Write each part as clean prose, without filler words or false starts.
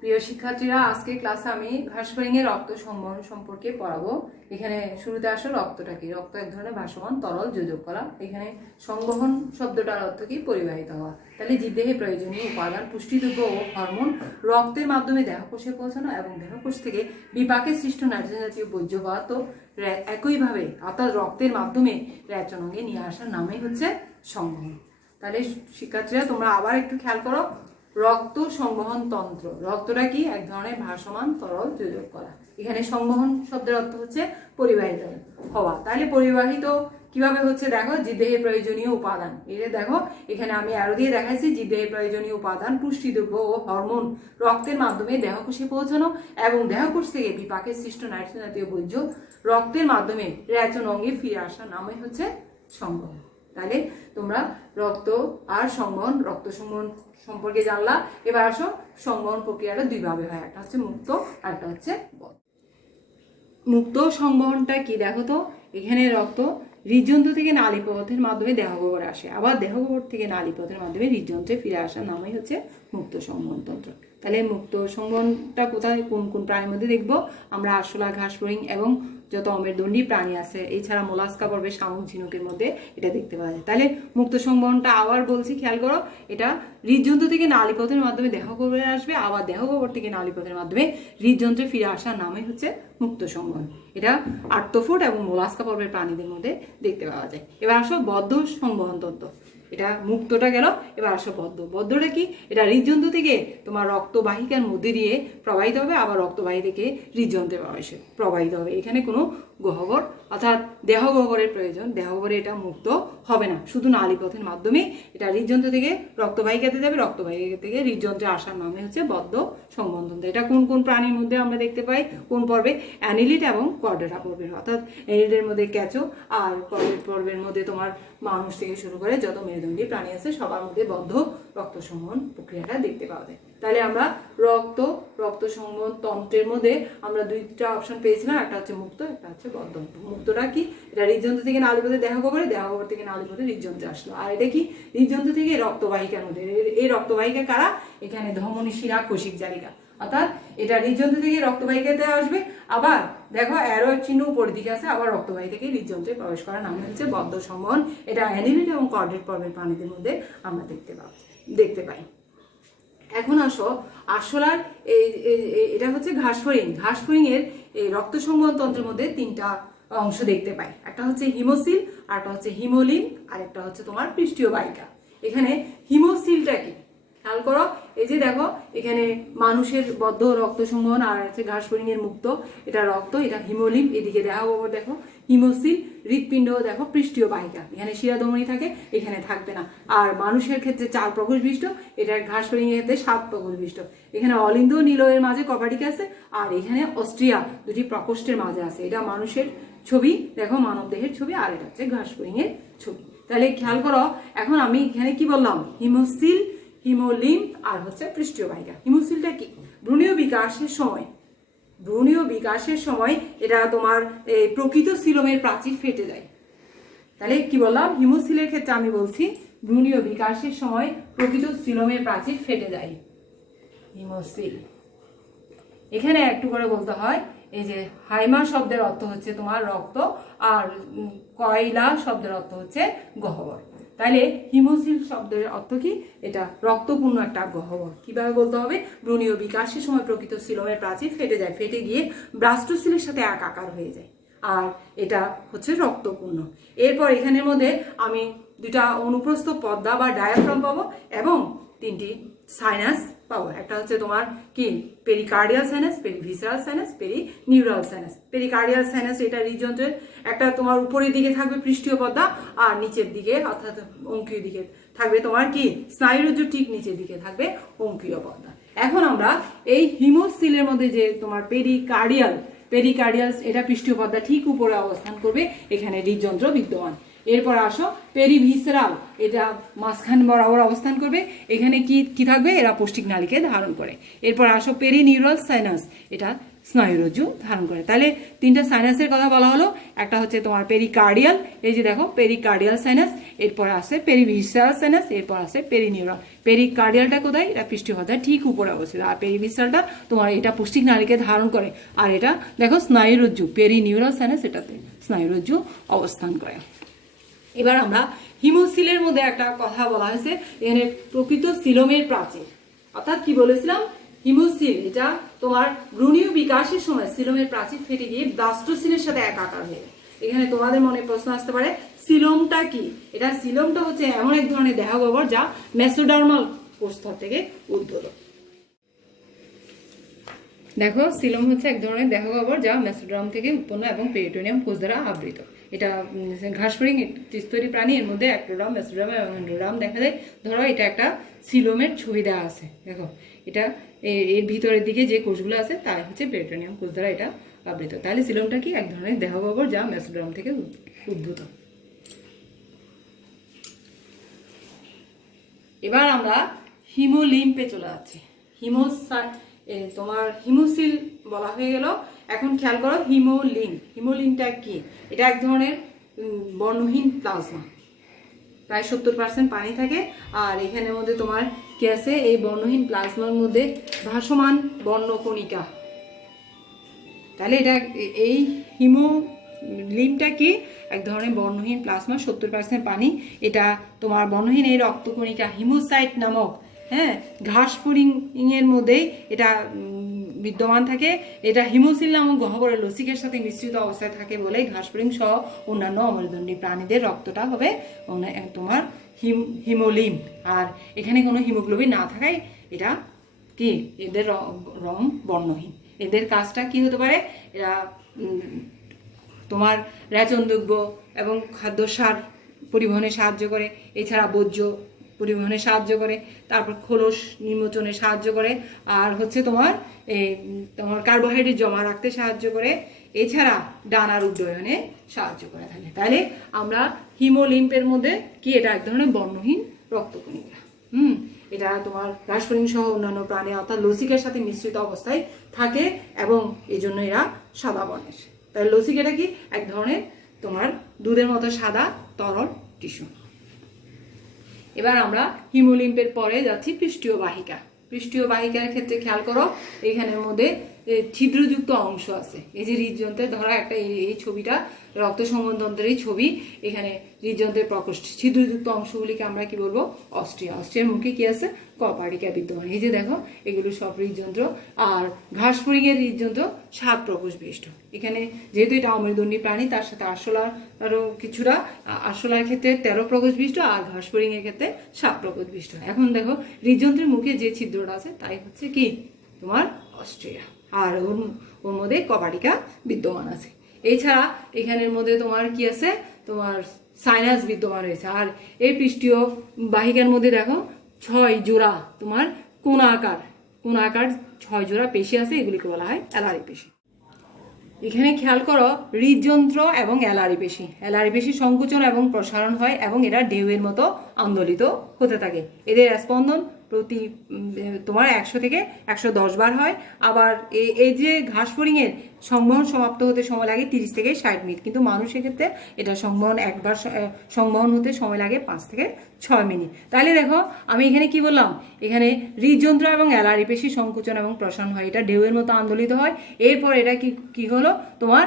প্রিয় শিক্ষার্থীরা, আজকে ক্লাসে আমি ঘাসফড়িংয়ের রক্ত সংবহন সম্পর্কে পড়াবো। এখানে শুরুতে আসো রক্তটা কি। রক্ত এক ধরনের ভাসমান তরল যোজক কলা। এখানে সংবহন শব্দটার অর্থ কি? পরিবাহিত হওয়া। তাহলে জীবদেহে প্রয়োজনীয় উপাদান, পুষ্টিদ্রব্য ও হরমোন রক্তের মাধ্যমে দেহকোষে পৌঁছানো এবং দেহকোষ থেকে বিপাকে সৃষ্ট নাইট্রোজেন জাতীয় বর্জ্য পদার্থ একইভাবে অর্থাৎ রক্তের মাধ্যমে রেচন অঙ্গে নিয়ে আসার নামই হচ্ছে সংবহন। তাহলে শিক্ষার্থীরা তোমরা আবার একটু খেয়াল করো, রক্ত সংবহন তন্ত্র। রক্তটা কি? এক ধরনের ভাসমান তরল যোজক কলা। এখানে সংবহন শব্দের অর্থ হচ্ছে পরিবাহিত হওয়া। তাহলে পরিবাহিত কিভাবে হচ্ছে দেখো, জীবদেহে প্রয়োজনীয় উপাদান। এটা দেখো এখানে আমি আরো দিয়ে দেখাইছি, জীবদেহে প্রয়োজনীয় উপাদান, পুষ্টিদ্রব্য ও হরমোন রক্তের মাধ্যমে দেহকোষে পৌঁছানো এবং দেহকোষ থেকে বিপাকে সৃষ্ট নাইট্রোজেন জাতীয় বর্জ্য রক্তের মাধ্যমে রেচন অঙ্গে ফিরে আসার নামই হচ্ছে সংবহন। তাহলে তোমরা রক্ত আর সংবহন, রক্ত সংবহন সম্পর্কে জানলা। এবার আসো, সংবহন প্রক্রিয়াটা দুইভাবে হয়, একটা হচ্ছে মুক্ত আর একটা হচ্ছে বদ্ধ। মুক্ত সংবহনটা কি দেখো তো, এখানে রক্ত হৃদযন্ত্র থেকে নালীপথের মাধ্যমে দেহগহ্বরে আসে, আবার দেহগহ্বর থেকে নালীপথের মাধ্যমে হৃদযন্ত্রে ফিরে আসার নামই হচ্ছে মুক্ত সংবহন তন্ত্র। তাহলে মুক্ত সংবহনটা কোথায়, কোন কোন প্রাণীর মধ্যে দেখবো আমরা? আরশোলা, ঘাসফড়িং এবং যত অমেরুদণ্ডী প্রাণী আছে, এছাড়া মোলাস্কা পর্বে শামুক, ঝিনুকের মধ্যে এটা দেখতে পাওয়া যায়। তাহলে মুক্ত সংবহনটা আবার বলছি, খেয়াল করো, এটা হৃদযন্ত্র থেকে নালীপথের মাধ্যমে দেহগহ্বরে আসবে, আবার দেহগহ্বর থেকে নালীপথের মাধ্যমে হৃদযন্ত্রে ফিরে আসার নামই হচ্ছে মুক্ত সংবহন। এটা আর্থ্রোপোড এবং মোলাস্কা পর্বের প্রাণীদের মধ্যে দেখতে পাওয়া যায়। এবার আসো বদ্ধ সংবহন তন্ত্র। এটা মুক্তটা গেল, এবার আসো বদ্ধ। বদ্ধটা কি? এটা হৃদযন্ত্র থেকে তোমার রক্তবাহিকার মধ্যে দিয়ে প্রবাহিত হবে, আবার রক্তবাহী থেকে হৃদযন্ত্রে প্রবাহিত হবে। এখানে কোনো গহ্বর অর্থাৎ দেহগহ্বরের প্রয়োজন, দেহগহ্বরে এটা মুক্ত হবে না, শুধু নালীপথের মাধ্যমে এটা হৃদযন্ত্র থেকে রক্তবাহিকাতে যাবে, রক্তবাহিকা থেকে হৃদযন্ত্রে আসার নামে হচ্ছে বদ্ধ সংবহন তন্ত্র। এটা কোন কোন প্রাণীর মধ্যে আমরা দেখতে পাই? কোন পর্বে? অ্যানিলিড এবং কর্ডেটা পর্বের। অর্থাৎ অ্যানিলিডের মধ্যে ক্যাচো, আর কর্ডেট পর্বের মধ্যে তোমার মানুষ থেকে শুরু করে যত মেরুদণ্ডী প্রাণী আছে সবার মধ্যে বদ্ধ রক্ত সংবহন প্রক্রিয়াটা দেখতে পাওয়া যায়। তাহলে আমরা রক্ত সংবহন তন্ত্রের মধ্যে আমরা দুইটা অপশন পেয়েছিলাম, একটা হচ্ছে মুক্ত, একটা হচ্ছে বদ্ধ। মুক্তটা কি? এটা হৃদযন্ত্র থেকে নালীপথে দেহগহ্বরে, দেহগহ্বর থেকে নালীপথে হৃদযন্ত্রে আসলো। আর এটা কি? হৃদযন্ত্র থেকে রক্তবাহিকার মধ্যে। এই রক্তবাহিকা কারা? এখানে ধমনী, শিরা, কোষিক জালিকা। অর্থাৎ এটা হৃদযন্ত্র থেকে রক্তবাহিকাতে আসবে, আবার দেখো অ্যারো চিহ্ন উপরের দিকে আছে, আবার রক্তবাহী থেকে হৃদযন্ত্রে প্রবেশ করার নাম হচ্ছে বদ্ধ সংবহন। এটা অ্যানিলিড এবং কর্ডেট পর্বের প্রাণীদের মধ্যে আমরা দেখতে পাই। এখন আসো আরশোলার, এটা হচ্ছে ঘাসফড়িং। ঘাসফড়িং এর এই রক্ত সংবহন তন্ত্রের মধ্যে তিনটা অংশ দেখতে পাই। একটা হচ্ছে হিমোসিল, আর একটা হচ্ছে হিমোলিন, আর একটা হচ্ছে তোমার পৃষ্ঠীয় বাহিকা। এখানে হিমোসিলটা কি খেয়াল করো, এই যে দেখো এখানে মানুষের বদ্ধ রক্ত সংবহন আর হচ্ছে ঘাসফড়িং এর মুক্ত, এটা রক্ত, এটা হিমোলিন, এদিকে দেহগহ্বর দেখো হিমোসিল, হৃৎপিণ্ড দেখো পৃষ্ঠীয় বাহিকা, এখানে শিরাধমনী থাকে, এখানে থাকবে না। আর মানুষের ক্ষেত্রে 4 প্রকোষ বিশিষ্ট, এটা ঘাসফড়িং এর ক্ষেত্রে 7 প্রকোষ বিশিষ্ট। এখানে অলিন্দ নীলয়ের মাঝে কপাটিক আছে, আর এখানে অস্ট্রিয়া দুটি প্রকোষ্ঠের মাঝে আছে। এটা মানুষের ছবি দেখো, মানব দেহের ছবি, আর এটা হচ্ছে ঘাসফড়িং এর ছবি। তাহলে খেয়াল করো, এখন আমি এখানে কি বললাম? হিমোসিল, হিমোলিন আর হচ্ছে পৃষ্ঠীয় বাহিকা। হিমোসিলটা কি? ভ্রূণীয় বিকাশের সময় এটা তোমার প্রকৃত সিলোমের প্রাচীর ফেটে যায়। তাহলে কি বললাম? হিমোসিলের ক্ষেত্রে আমি বলছি ভ্রূণীয় বিকাশের সময় প্রকৃত সিলোমের প্রাচীর ফেটে যায়, হিমোসিল। এখানে একটু করে বলতে হয়, এই যে হাইমা শব্দের অর্থ হচ্ছে তোমার রক্ত, আর কয়লা শব্দের অর্থ হচ্ছে গহ্বর। তাহলে হিমোসিল শব্দের অর্থ কি? এটা রক্তপূর্ণ একটা গহ্বর। কিভাবে বলতে হবে? ভ্রূণীয় বিকাশের সময় প্রকৃত সিলোমের প্রাচীর ফেটে যায়, ফেটে গিয়ে ব্লাস্টোসিলের সাথে একাকার হয়ে যায়, আর এটা হচ্ছে রক্তপূর্ণ। এরপর এখানের মধ্যে আমি দুটা অনুপ্রস্থ পর্দা বা ডায়াফ্রাম পাবো এবং 3টি সাইনাস পাবো। একটা হচ্ছে তোমার কি? Pericardial sinus, perivisceral sinus, perineural sinus. Pericardial sinus এটা হৃদযন্ত্রের একটা তোমার উপরের দিকে থাকবে পৃষ্ঠীয় পর্দা, আর নিচের দিকে অর্থাৎ অঙ্কীয় দিকে থাকবে তোমার কি? স্নায়ুরজ্জুর ঠিক নিচের দিকে থাকবে অঙ্কীয় পর্দা। এখন আমরা এই হিমোসিলের মধ্যে যে তোমার পেরিকার্ডিয়াল, এটা পৃষ্ঠীয় পর্দা ঠিক উপরে অবস্থান করবে, এখানে হৃদযন্ত্র বিদ্যমান। এরপর আসো পেরিভিসেরাল, এটা মাঝখান বরাবর অবস্থান করবে, এখানে কি কি থাকবে, এরা পৌষ্টিক নালীকে ধারণ করে। এরপর আসো পেরিনিউরাল সাইনাস, এটা স্নায়ুরজ্জু ধারণ করে। তাহলে তিনটা সাইনাসের কথা বলা হলো, একটা হচ্ছে তোমার পেরিকার্ডিয়াল, এই যে দেখো পেরিকার্ডিয়াল সাইনাস, এরপর আসে পেরিভিসেরাল সাইনাস, এরপর আসে পেরিনিউরাল। পেরিকার্ডিয়ালটা কোথায়, এটা পৃষ্ঠপথার ঠিক উপরে অবস্থিত, আর পেরিভিসেরালটা তোমার এটা পৌষ্টিক নালীকে ধারণ করে। আর এটা দেখো স্নায়ুরজ্জু, পেরিনিউরাল সাইনাস এটাতে স্নায়ুরজ্জু অবস্থান করে। এবার আমরা হিমোসিলের মধ্যে একটা কথা বলা হয়েছে, এখানে প্রকৃত সিলোমের প্রাচীর, অর্থাৎ কি বলেছিলাম, হিমোসিল এটা তোমার ভ্রূণীয় বিকাশের সময় সিলোমের প্রাচীর ফেটে গিয়ে ব্লাস্টোসিলের সাথে একাকার হয়ে যায়। এখানে তোমাদের মনে প্রশ্ন আসতে পারে সিলোমটা কি, এটা সিলোমটা হচ্ছে এমন এক ধরনের দেহগহ্বর যা মেসোডার্মাল কোষস্তর থেকে উদ্ভূত। দেখো সিলোম হচ্ছে এক ধরনের দেহগহ্বর যা মেসোডার্ম থেকে উৎপন্ন এবং পেরিটোনিয়াম কোষ দ্বারা আবৃত। এটা ঘাসফড়িং ত্রিস্তরী প্রাণী, এর মধ্যে অ্যাক্টোডার্ম, মেসোডার্ম এবং এন্ডোডার্ম দেখা যায়। ধরো এটা একটা সিলোমের ছবি দেওয়া আছে, দেখো এটা এর ভিতরের দিকে যে কোষগুলো আছে তাই হচ্ছে পেরিটোনিয়াম কোষ দ্বারা এটা আবৃত। তাহলে সিলোমটা কি, এক ধরনের দেহগহ্বর যা মেসোডার্ম থেকে উদ্ভূত। এবার আমরা হিমোলিম্পে চলে যাচ্ছি। তোমার হিমোসিল বলা হয়ে গেল, এখন খেয়াল করো হিমোলিম্প। হিমোলিম্পটা কি, এটা এক ধরনের বর্ণহীন প্লাজমা, প্রায় 70% পানি থাকে। আর এখানের মধ্যে তোমার কি আছে, এই বর্ণহীন প্লাজমার মধ্যে ভাসমান বর্ণকণিকা। তাহলে এটা এই হিমোলিম্পটা কি, এক ধরনের বর্ণহীন প্লাজমা, 70% পানি। এটা তোমার বর্ণহীন এই রক্তকণিকা হিমোসাইট নামক, হ্যাঁ, ঘাসফড়িং এর মধ্যেই এটা বিদ্যমান থাকে। এটা হিমোসিল নামক গহ্বরের লসিকের সাথে মিশ্রিত অবস্থায় থাকে বলে ঘাসফড়িং সহ অন্যান্য অমেরুদণ্ডী প্রাণীদের রক্তটা হবে তোমার হিমোলিম্প। আর এখানে কোনো হিমোগ্লোবিন না থাকায় এটা কি, এদের রং বর্ণহীন। এদের কাজটা কি হতে পারে, এরা তোমার রেচন দ্রব্য এবং খাদ্যসার পরিবহনে সাহায্য করে, এছাড়া বর্জ্য পরিবহনে সাহায্য করে, তারপর খোলস নির্মোচনে সাহায্য করে, আর হচ্ছে তোমার কার্বোহাইড্রেট জমা রাখতে সাহায্য করে, এছাড়া ডানার উড্ডয়নে সাহায্য করে থাকে। তাহলে আমরা হিমোলিম্পের মধ্যে কি, এটা এক ধরনের বর্ণহীন রক্তকণিকা। এটা তোমার ঘাসফড়িং সহ অন্যান্য প্রাণী অর্থাৎ লসিকের সাথে মিশ্রিত অবস্থায় থাকে এবং এই জন্য এরা সাদা বর্ণের। তাই লসিক এটা কি, এক ধরনের তোমার দুধের মতো সাদা তরল টিস্যু। এবার আমরা হিমোলিম্পের পরে যাচ্ছি পৃষ্ঠীয় বাহিকা। পৃষ্ঠীয় বাহিকার ক্ষেত্রে খেয়াল করো, এখানের মধ্যে ছিদ্রযুক্ত অংশ আছে। এই যে হৃদযন্ত্রের ধরা একটা এই ছবিটা রক্ত সংবহনতন্ত্রের ছবি, এখানে হৃদযন্ত্রের প্রকোষ্ঠ ছিদ্রযুক্ত অংশগুলিকে আমরা কি বলবো, অস্ট্রিয়া। অস্ট্রিয়ার মুখে কি আছে, কপারিকা বিদ্যমান। এই যে দেখো এগুলো সব হৃদযন্ত্র। আর ঘাসফড়িং এর হৃদযন্ত্র 7 প্রকোষ বিশিষ্ট। এখানে যেহেতু এটা অমেরুদণ্ডী প্রাণী, তার সাথে আরও কিছুটা, আরশোলার ক্ষেত্রে 13 প্রকোষ বিশিষ্ট, আর ঘাসফড়িং এর ক্ষেত্রে 7 প্রকোষ বিশিষ্ট। এখন দেখো হৃদযন্ত্রের মুখে যে ছিদ্রটা আছে তাই হচ্ছে কি তোমার অস্ট্রিয়া, আর ওর মধ্যে কপারিকা বিদ্যমান আছে। এছাড়া এখানের মধ্যে তোমার কি আছে, তোমার সাইনাস বিদ্যমান রয়েছে। আর এই পৃষ্ঠীয় বাহিকার মধ্যে দেখো 6 জোড়া তোমার কোণাকার 6 জোড়া পেশি আছে, এগুলিকে বলা হয় অ্যালারি পেশি। এখানে খেয়াল করো হৃদযন্ত্র এবং অ্যালারি পেশি সংকুচন এবং প্রসারণ হয় এবং এরা ঢেউয়ের মতো আন্দোলিত হতে থাকে। এদের স্পন্দন প্রতি তোমার 100 থেকে 110 বার হয়। আবার এই যে ঘাসফড়িংয়ের সংবহন সমাপ্ত হতে সময় লাগে 30 থেকে 60 মিনিট, কিন্তু মানুষের ক্ষেত্রে এটা একবার সংবহন হতে সময় লাগে 5 থেকে 6 মিনিট। তাহলে দেখো আমি এখানে কি বললাম, এখানে হৃদযন্ত্র এবং অ্যালারি পেশি সংকুচন এবং প্রসারণ হয়, এটা ঢেউয়ের মতো আন্দোলিত হয়। এরপর এটা কি হলো, তোমার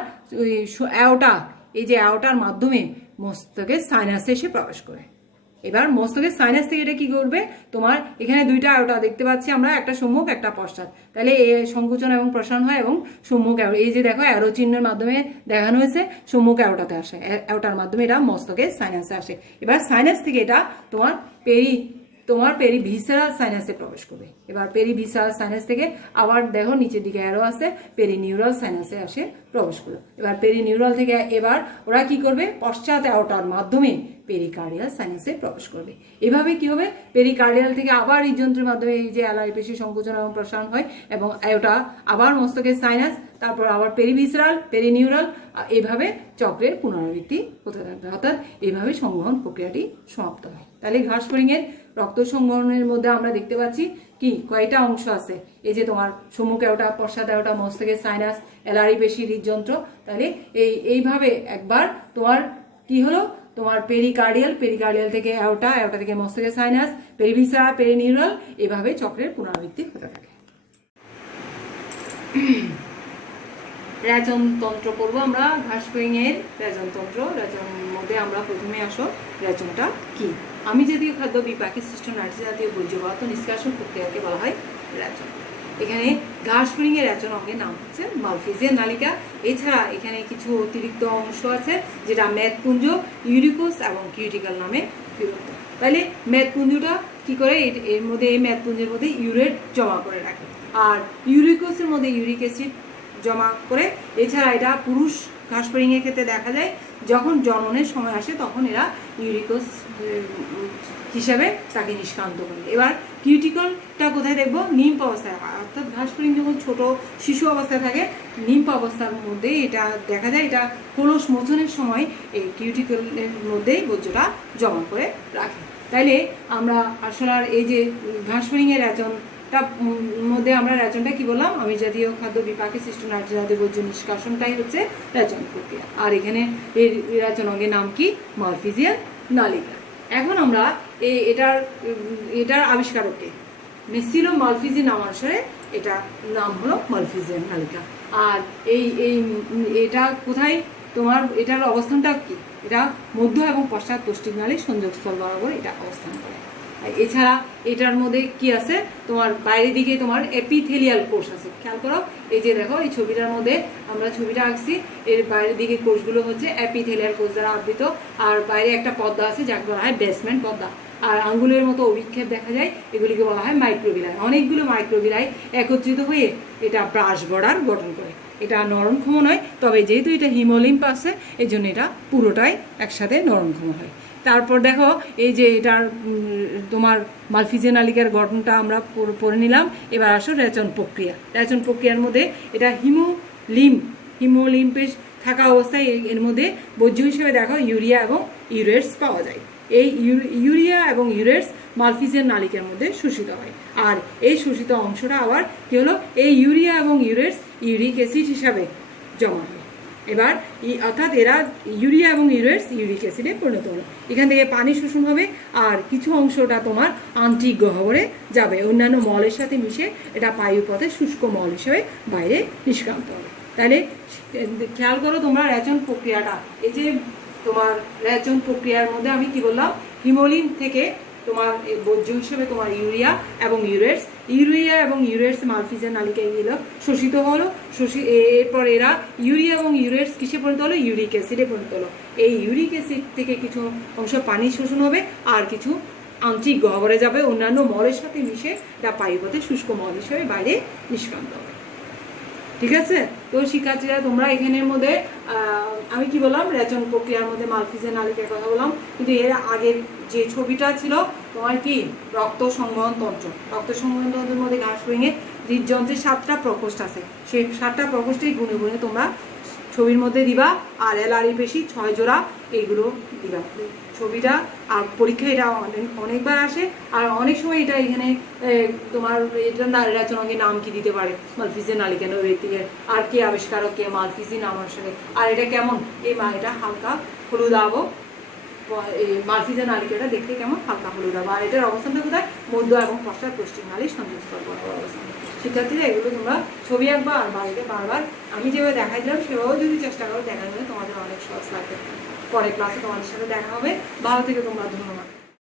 অ্যাওটা, এই যে অ্যাওটার মাধ্যমে মস্তকে সাইনাসে এসে প্রবেশ করে। এবার মস্তকের সাইনাস থেকে এটা কি করবে, তোমার এখানে 2টা অ্যাওটা দেখতে পাচ্ছি আমরা, একটা সম্মুখ একটা পশ্চাৎ। তাহলে এই সংকুচন এবং প্রসারণ হয় এবং সম্মুখ এই যে দেখো অ্যারো চিহ্নের মাধ্যমে দেখানো হয়েছে, সম্মুখ অ্যাওটাতে আসে, অ্যাওটার মাধ্যমে এটা মস্তকের সাইনাসে আসে। এবার সাইনাস থেকে এটা তোমার তোমার পেরিভিসারাল সাইনাসে প্রবেশ করবে। এবার পেরিভিসারাল সাইনাস থেকে আবার দেখো নিচের দিকে অ্যারো আছে, পেরিনিউরাল সাইনাসে আসে প্রবেশ করলো। এবার পেরিনিউরাল থেকে এবার ওরা কি করবে, পশ্চাৎ অ্যাওর্টার মাধ্যমে পেরিকার্ডিয়াল সাইনাসে প্রবেশ করবে। এভাবে কি হবে, পেরিকার্ডিয়াল থেকে আবার এই যন্ত্রের মাধ্যমে এই যে অ্যালারি পেশি সংকোচন এবং প্রসারণ হয় এবং অ্যাওর্টা আবার মস্তকের সাইনাস, তারপর আবার পেরিভিসারাল, পেরিনিউরাল, এইভাবে চক্রের পুনরাবৃত্তি হতে থাকবে। অর্থাৎ এইভাবে সংবহন প্রক্রিয়াটি সমাপ্ত হয়। তাহলে ঘাসফড়িংয়ের রক্ত সংবহনের মধ্যে আমরা দেখতে পাচ্ছি কি কয়টা অংশ আছে, এই যে তোমার সম্মুখ অ্যাওর্টা, পশ্চাৎ অ্যাওর্টা, মস্তকের সাইনাস, অ্যালারি পেশি, হৃদযন্ত্র। তাহলে এইভাবে একবার তোমার কি হলো, তোমার পেরিকার্ডিয়াল থেকে অ্যাওর্টা, অ্যাওর্টা থেকে মস্তকের সাইনাস, পেরিভিসারাল, পেরিনিউরাল, এভাবে চক্রের পুনরাবৃত্তি হতে থাকে। রেচনতন্ত্র পড়বো আমরা, ঘাসফড়িংয়ের রেচনতন্ত্র। রেচনের মধ্যে আমরা প্রথমে আসো, রেচনটা কি। আমি জাতীয় খাদ্য, বিপাকী সৃষ্ট নার্সি জাতীয় বর্জ্য পদার্থ নিষ্কাশন প্রক্রিয়াকে বলা হয় রেচন। এখানে ঘাসফড়িংয়ের রেচন অঙ্গের নাম হচ্ছে মালফিজিয়ান নালিকা। এছাড়া এখানে কিছু অতিরিক্ত অংশ আছে যেটা মেদপুঞ্জ, ইউরিকোস এবং কিউটিকল নামে বিভক্ত। তাহলে মেদপুঞ্জটা কি করে, এর মধ্যে এই মেদপুঞ্জের মধ্যে ইউরেট জমা করে রাখে, আর ইউরিকোসের মধ্যে ইউরিক অ্যাসিড জমা করে। এছাড়া এটা পুরুষ ঘাসফড়িংয়ের ক্ষেত্রে দেখা যায় যখন জননের সময় আসে তখন এরা ইউরিকোস হিসাবে তাকে নিষ্কান্ত করে। এবার কিউটিকলটা কোথায় দেখবো, নিম্ফ অবস্থায়, অর্থাৎ ঘাসফড়িং যখন ছোট শিশু অবস্থায় থাকে নিম্ফ অবস্থার মধ্যে এটা দেখা যায়, এটা কোলস মোচনের সময় এই কিউটিকলের মধ্যেই বর্জ্যটা জমা করে রাখে। তাইলে আমরা আসলে এই যে ঘাসফড়িংয়ের রেচনটা মধ্যে আমরা রেচনটা কি বললাম, আমি জাতীয় খাদ্য, বিপাকে সৃষ্ট নার্সি জাতীয় বর্জ্য নিষ্কাশনটাই হচ্ছে রেচন প্রক্রিয়া। আর এখানে এই রেচন অঙ্গের নাম কি, মালফিজিয়ান নালিকা। এখন আমরা এটার আবিষ্কারককে মেসিলো মালফিজি নাম অনুসারে এটা নাম হলো মালফিজিয়ান নালিকা। আর এটা কোথায় তোমার, এটার অবস্থানটা কি, এটা মধ্য এবং পশ্চাৎ পৌষ্টিক নালীর সংযোগস্থল বরাবর এটা অবস্থান করে। এছাড়া এটার মধ্যে কি আছে, তোমার বাইরের দিকে তোমার এপিথেলিয়াল কোষ আছে। খেয়াল করো, এই যে দেখো এই ছবিটার মধ্যে আমরা ছবিটা আঁকছি, এর বাইরের দিকে কোষগুলো হচ্ছে এপিথেলিয়াল কোষ দ্বারা আবৃত, আর বাইরে একটা পর্দা আছে যাকে বলা হয় বেসমেন্ট পর্দা। আর আঙ্গুলের মতো অভিক্ষেপ দেখা যায়, এগুলিকে বলা হয় মাইক্রোভিলাই। অনেকগুলো মাইক্রোভিলাই একত্রিত হয়ে এটা ব্রাশ বর্ডার গঠন করে। এটা নরমক্ষম নয়, তবে যেহেতু এটা হিমোলিম্ফ আছে এই জন্য এটা পুরোটাই একসাথে নরমক্ষম হয়। তারপর দেখো এই যে এটার তোমার মালফিজিয়ান নালিকার গঠনটা আমরা পড়ে নিলাম। এবার আসো রেচন প্রক্রিয়া। রেচন প্রক্রিয়ার মধ্যে এটা হিমোলিম্ফের থাকা অবস্থায় এর মধ্যে বর্জ্য হিসেবে দেখো ইউরিয়া এবং ইউরেটস পাওয়া যায়। এই ইউরিয়া এবং ইউরেটস মালফিজিয়ান নালিকার মধ্যে শোষিত হয়, আর এই শোষিত অংশটা আবার কি হলো, এই ইউরিয়া এবং ইউরেটস ইউরিক অ্যাসিড হিসাবে জমা হয়। এবার অর্থাৎ এরা ইউরিয়া এবং ইউরেটস ইউরিক অ্যাসিডে পরিণত হলো। এখান থেকে পানি শোষণ হবে, আর কিছু অংশটা তোমার আন্তরিক গহ্বরে যাবে, অন্যান্য মলের সাথে মিশে এটা বায়ুপথে শুষ্ক মল হিসেবে বাইরে নিষ্কান্ত হবে। তাহলে খেয়াল করো তোমরা রেচন প্রক্রিয়াটা, এই যে তোমার রেচন প্রক্রিয়ার মধ্যে আমি কি বললাম, হিমোলিম্ফ থেকে তোমার বর্জ্য হিসেবে তোমার ইউরিয়া এবং ইউরেটস মালফিজিয়ান নালিকায় গেলো, শোষিত হলো। এরপর এরা ইউরিয়া এবং ইউরেটস কিসে পরিণত হলো, ইউরিক অ্যাসিডে পরিণত হলো। এই ইউরিক অ্যাসিড থেকে কিছু অংশ পানি শোষণ হবে, আর কিছু আন্তরিক গহ্বরে যাবে, অন্যান্য মলের সাথে মিশে এটা বায়ুপথে শুষ্ক মল হিসেবে বাইরে নিষ্কান্ত হবে। ঠিক আছে, তো শিক্ষার্থীরা তোমরা এখানের মধ্যে আমি কি বললাম, রেচন প্রক্রিয়ার মধ্যে মালফিজিয়ান নালিকার কথা বললাম, কিন্তু এর আগের যে ছবিটা ছিল তোমার কি, রক্ত সংবহন তন্ত্র। রক্ত সংবহন তন্ত্রের মধ্যে ঘাসফড়িংয়ে হৃদযন্ত্রের 7টা প্রকোষ্ঠ আছে, সেই 7টা প্রকোষ্ঠেই গুনে গুনে তোমরা ছবির মধ্যে দিবা, আর এলারি পেশি 6 জোড়া এইগুলো দিবা ছবিটা। আর পরীক্ষা এটা অনেকবার আসে, আর অনেক সময় এটা এখানে তোমার এটা রেচন অঙ্গের নাম কি দিতে পারে, মালফিজিয়ান নালিকা ব্যক্তিকে, আর কে আবিষ্কারক কে, মালফিজি নাম আসলে। আর এটা কেমন, এটা হালকা হলুদ আবো, মালফিজিয়ান নালিকাটা দেখতে কেমন হালকা হলুদ আবো। আর এটার অবস্থানটা কোথায়, মধ্য এবং পশ্চাৎ পশ্চিম নালীর সংযোগস্থল বরাবর অবস্থান। শিক্ষার্থীরা এগুলো তোমরা ছবি আঁকবা, আর বাড়িতে বারবার আমি যেভাবে দেখাইছিলাম সেভাবেও যদি চেষ্টা করো দেখার জন্য তোমাদের অনেক সহজ লাগবে। পরের ক্লাসে তোমাদের সাথে দেখা হবে। ভালো থেকে তোমরা, ধন্যবাদ।